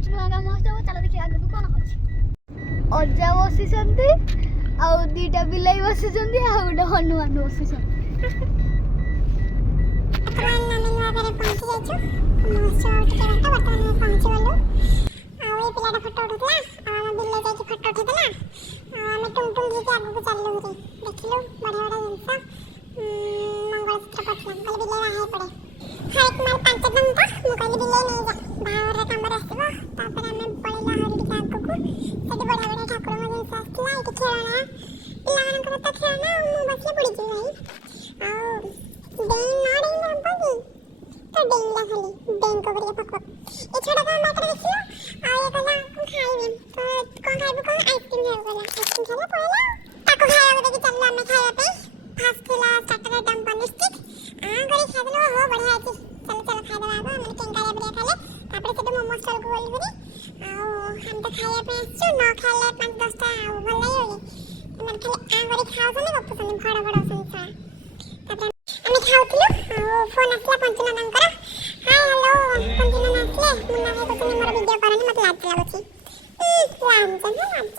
ଯାଉଛୁ ନୂଆ ଗାଁ ମହୋତ୍ସବ। ଚାଲ ଦେଖିବା ଆଗକୁ କ'ଣ ଅଛି। ଅଜା ବସିଛନ୍ତି, ଆଉ ଦିଟା ବିଲେଇ ବସିଛନ୍ତି, ଆଉ ଗୋଟେ ହନୁମାନ ବସିଛନ୍ତି। ବର୍ତ୍ତମାନ ଆମେ ନୂଆ ଗାଁରେ ପହଞ୍ଚି ଯାଇଛୁ। ମହୋତ୍ସବ ଟିକେ ବାଟ ବର୍ତ୍ତମାନ ପହଞ୍ଚି ଗଲୁ। ଆଉ ଏ ପିଲାଟା ଫଟୋ ଉଠୁଥିଲା, ଆଉ ଆମ ବିଲେଇ ଯାଇକି ଫଟୋ ଉଠେଇଥିଲା। ଆଉ ଆମେ ଟୁଙ୍ଗ ଟୁଙ୍ଗ ହେଇକି ଆଗକୁ ଚାଲିଲୁ। ଦେଖିଲୁ ବଢ଼ିଆ ବଢ଼ିଆ ଜିନିଷ। ମଙ୍ଗଳସୂତ୍ର ପଡ଼ିଥିଲା, କହିଲେ ବିଲେଇ ବାହା ହେଇ ପଡ଼େ। ହାଇଟ୍ ମାର 5 ଟଙ୍କା। ମୁଁ କହିଲି ବିଲେଇ ନେଇଯା, ବାହାଘର କାମରେ ଆସିବ। ତାପରେ ଆମେ ପଳେଇଲୁ ଆହୁରି ଟିକେ ଆଗକୁ। ସେଠି ବଢ଼ିଆ ବଢ଼ିଆ ଠାକୁରଙ୍କ ଜିନିଷ ଆସିଥିଲା। ଏଠି ଖେଳନା, ପିଲାମାନଙ୍କର ତ ଖେଳନା, ଆଉ ମୁଁ ବସିଲେ ପଡ଼ିଯିବି ଭାଇ। ଆଉ ଡେଇଁ ନ ଡେଇଁଲେ ହବ କି? ତ ଡେଇଁଲା ଖାଲି ଡେଇଁ କରିକି ପକ। ଏ ଛୋଟ କଣ ବାଟରେ ଦେଖିଲ, ଆଉ ଏ କହିଲା ମୁଁ ଖାଇବି। ତ କ'ଣ ଖାଇବୁ କହ? ଆଇସ୍କ୍ରିମ୍ ଖାଇବୁ କହିଲା। ଆଇସ୍କ୍ରିମ୍ ଖାଇଲା ପଳେଇଲା। ତାକୁ ଖାଇବାକୁ ଦେଇକି ଚାଲିଲୁ ଆମେ ଖାଇବା ପାଇଁ। ଫାର୍ଷ୍ଟ ଥିଲା ଷ୍ଟାର୍ଟର ଆଇଟମ୍ ପନିର ଷ୍ଟିକ୍। କରି ଖାଇଦେଲୁ। ଓହୋ ବଢ଼ିଆ ଅଛି। ଚାଲ ଚାଲ ଖାଇଦେବା ଆଗ। ମାନେ କେଙ୍କାଳିଆ ପରିକା ଖାଇଲେ। ତାପରେ ସେଠୁ ମୋମୋ ଷ୍ଟଲକୁ ଗଲୁ ଭାରି। ଆଉ ଆମେ ତ ଖାଇବା ପାଇଁ ଆସିଛୁ, ନ ଖାଇଲେ 5-10ଟା ଆଉ ଭଲ ଲାଗିବ କି? ସେମାନେ ଖାଲି କରି ଖାଉଛନ୍ତି, ଗପୁଛନ୍ତି, ଭଡ଼ ଭଡ଼ ହଉଛନ୍ତି ଛୁଆ। ତାପରେ ଆମେ ଖାଉଥିଲୁ, ଆଉ ଫୋନ୍ ଆସିଲା ପଞ୍ଚୁନନାଙ୍କର। ହାଏ ହ୍ୟାଲୋ, ପଞ୍ଚୁନନା ଆସିଲେ। ମୁନ୍ନା ଭାଇ କହୁଛନ୍ତି ମୋର ଭିଡ଼ିଓ କରନି, ମୋତେ ଲାଜ ଲାଗୁଛି।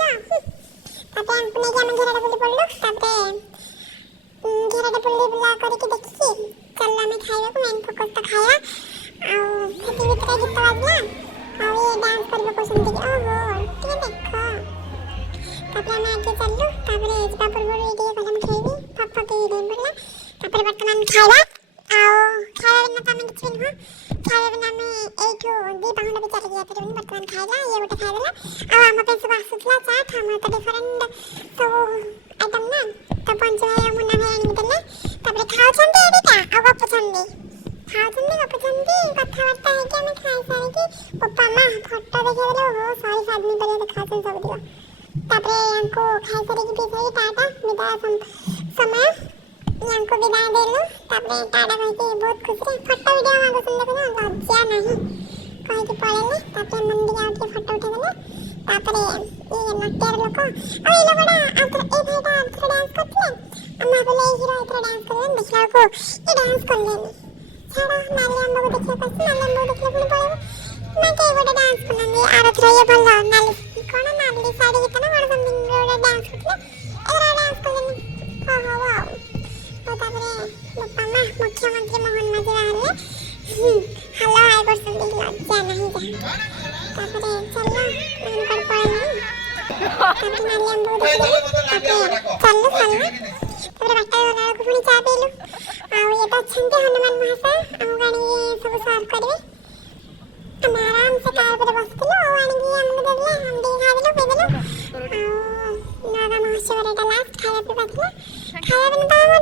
ଲାଜ। ତାପରେ ଆଙ୍କୁ ନେଇକି ଆମେ ଘେରାଟା ବୁଲି ପଡ଼ିଲୁ। ତାପରେ ଘେରାଟା ବୁଲା କରିକି ଦେଖିକି ଚାଲ ଆମେ ଖାଇବାକୁ। ମେନ୍ ଫୋକସ୍ ତ ଖାଇବା। ଆଉ ସେଠି ଭିତରେ ଗୀତ ବାଜିଲା, ଆଉ ଇଏ ଡ୍ୟାନ୍ସ କରିବା କହୁଛନ୍ତି ଟିକେ। ଓହୋ ଟିକେ ଦେଖ। ତାପରେ ଆମେ ଆଗେ ଚାଲିଲୁ। ତାପରେ ଯିବା ପୂର୍ବରୁ ଏଇ ଟିକେ କହିଲା ମୁଁ ଖାଇବି, ଫଟୋ ଟିକେ ଦେଇ ପଡ଼ିଲା। ତାପରେ ବର୍ତ୍ତମାନ ଖାଇବା। ଆଉ ଖାଇବା ବିନା ତ ଆମେ କିଛି ବି ନୁହଁ। ଖାଇବା ବିନା ଆମେ ଏଇଠୁ 2 ପାହୁଣ୍ଡ ବି ଚାଲିକି ଯାଇପାରିବୁନି। ବର୍ତ୍ତମାନ ଖାଇଲା, ଇଏ ଗୋଟେ ଖାଇଦେଲା। ଆଉ ଆମ ପାଇଁ ସବୁ ଆସୁଥିଲା ଚାଟ୍, ଆମର ତ ଡିଫରେଣ୍ଟ ସବୁ ଆଇଟମ୍ ନା। ତ ପଞ୍ଚୁ ଭାଇ ଆଉ ମୁନ୍ନା ଭାଇ ଆଣିକି ଦେଲେ। ତାପରେ ଖାଉଛନ୍ତି ଏଇଟା ଆଉ ଗପୁଛନ୍ତି। ଖାଉଛନ୍ତି ଗପୁଛନ୍ତି, କଥାବାର୍ତ୍ତା ହେଇକି ଆମେ ଖାଇସାରିକି ବୋପା ମା ଫଟୋ ଦେଖେଇଦେଲେ। ଓହୋ 100 ଆଦମୀ ପରିକା ଦେଖାଯାଉଛନ୍ତି ସବୁତିକ। ତାପରେ ୟାଙ୍କୁ ଖାଇସାରିକି ପିଇସାରିକି ଟାଟା ବିଦାୟ ସମୟ। ୟାଙ୍କୁ ବିଦାୟ ଦେଲୁ। ତାପରେ ଟାଟା କହିକି ବହୁତ ଖୁସିରେ ଫଟୋ ଭିଡ଼ିଓ ମାଗୁଛନ୍ତି, ଦେଖୁନ ଲଜ୍ଜା ନାହିଁ କହିକି ପଳେଇଲେ। ତାପରେ ଏମାନେ ଟିକେ ଆଉ ଟିକେ ଫଟୋ ଉଠେଇଦେଲେ। ତାପରେ ଇଏ ନଟିଆର ଲୋକ, ଆଉ ଏଇ ଲୋକଟା ଏଇ ଭାଇଟା ଆଉଥରେ ଡ୍ୟାନ୍ସ କରିଥିଲେ। ଆମେ ଭାବିଲେ ଏଇ ହିରୋ ଏଥର ଡ୍ୟାନ୍ସ କରିବେନି, ଦେଖିଲା ବେଳକୁ ଇଏ ଡ୍ୟାନ୍ସ କଲେନି। ଛାଡ଼, ନାଲି ଆମ୍ବକୁ ଦେଖିବାକୁ ଆସିଛି, ନାଲି ଆମ୍ବକୁ ଦେଖିଲେ ପୁଣି ପଳେଇବ ନା। କେହି ଗୋଟେ ଡ୍ୟାନ୍ସ କରୁନାହାନ୍ତି। ଆରଥର ଇଏ ଭଲ ନାଲି କ'ଣ ନାଲି ଶାଢ଼ୀ ଗୀତ ନା କ'ଣ ସମଥିଙ୍ଗ ଗୋଟେ ଡ୍ୟାନ୍ସ କରୁଥିଲେ, ଏଥର ଡ୍ୟାନ୍ସ କଲେନି। ହଁ ହଉ ଆଉ। ତ ତାପରେ ବାପା ମା ମୁଖ୍ୟମନ୍ତ୍ରୀ ମୋହନ ମାଝୀ ବାହାରିଲେ। ହାଲୋ ହାଇ କରୁଛନ୍ତି, ଲଜ୍ଜା ନାହିଁ ଯାହା। ତାପରେ ଚାଲ ଆମେ କୁଆଡ଼େ ପଳେଇଲୁଣି। ତାପରେ ନାଲି ଆମ୍ବକୁ ଦେଖିଦେଲୁ। ତାପରେ ଚାଲିଲୁ। ତାପରେ ବାଟରେ ଗଲାବେଳକୁ ପୁଣି ଚା ପିଇଲୁ। ଆଉ ଇଏ ତ ଅଛନ୍ତି ହନୁମାନ ମହାଶୟ, ଆମକୁ ଆଣିକି ସବୁ ସର୍ଭ କରିବେ। ଆମେ ଆରାମସେ କାର୍ ଉପରେ ବସିଥିଲୁ, ଆଉ ଆଣିକି ଆମକୁ ଦେଲେ। ଆମେ ଟିକେ ଖାଇଦେଲୁ ପିଇଦେଲୁ। ଆଉ ନୂଆ ଗାଁ ମହୋତ୍ସବରେ ଏଇଟା ଲାଷ୍ଟ ଖାଇବା ପିଇବା ଥିଲା। ଖାଇବା ବିନା ତ ଆମର